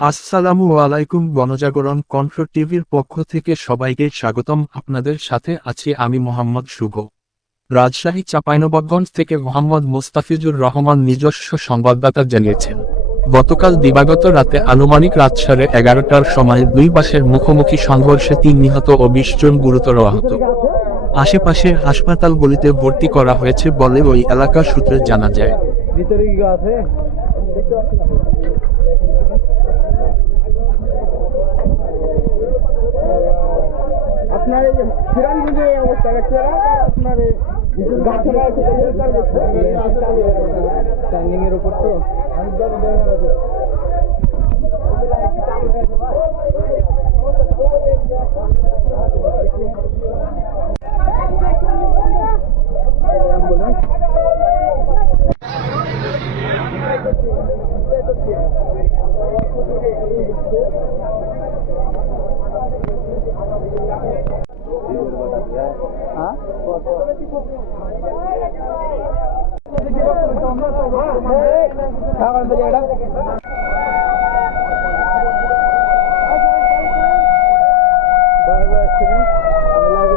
আসসালামু আলাইকুম গণজাগরণ কণ্ঠ টিভির পক্ষ থেকে সবাইকে স্বাগতম। আপনাদের সাথে আছি আমি মোহাম্মদ শুভ। রাজশাহী চাঁপাইনবাবগঞ্জ থেকে মোহাম্মদ মোস্তাফিজুর রহমান নিজস্ব সংবাদদাতা জানিয়েছেন, গতকাল দিবাগত রাতে আনুমানিক রাত সাড়ে এগারোটার সময় দুই পাশের মুখোমুখি সংঘর্ষে তিন নিহত ও বিশ জন গুরুতর আহত। আশেপাশের হাসপাতালগুলিতে ভর্তি করা হয়েছে বলে ওই এলাকার সূত্রে জানা যায়। টার্নিং এর উপর তো? অ্যাম্বুলেন্স হ্যাঁ খাবার বেজে এটা বারবার অ্যাক্সিডেন্ট আমি লাইভে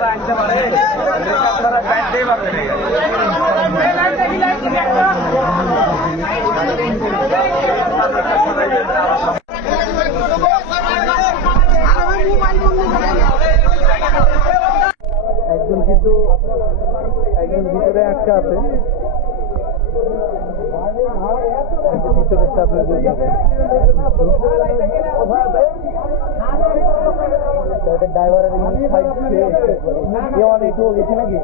একটা আছে। গেছে। নাকি?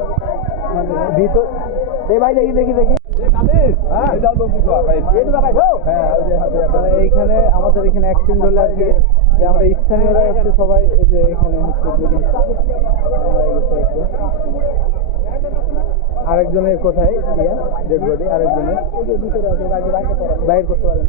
ভাই, দেখি দেখি দেখি। হ্যাঁ। ওই যে হাতে আপনারা এইখানে আমাদের এখানে অ্যাক্সিডেন্ট হলে আর কি, যে আমরা স্থানীয়রা হচ্ছে সবাই যে এখানে হচ্ছে আরেকজনের কোথায়? ডেড বডি আরেকজনের। বাইর করতে পারেন।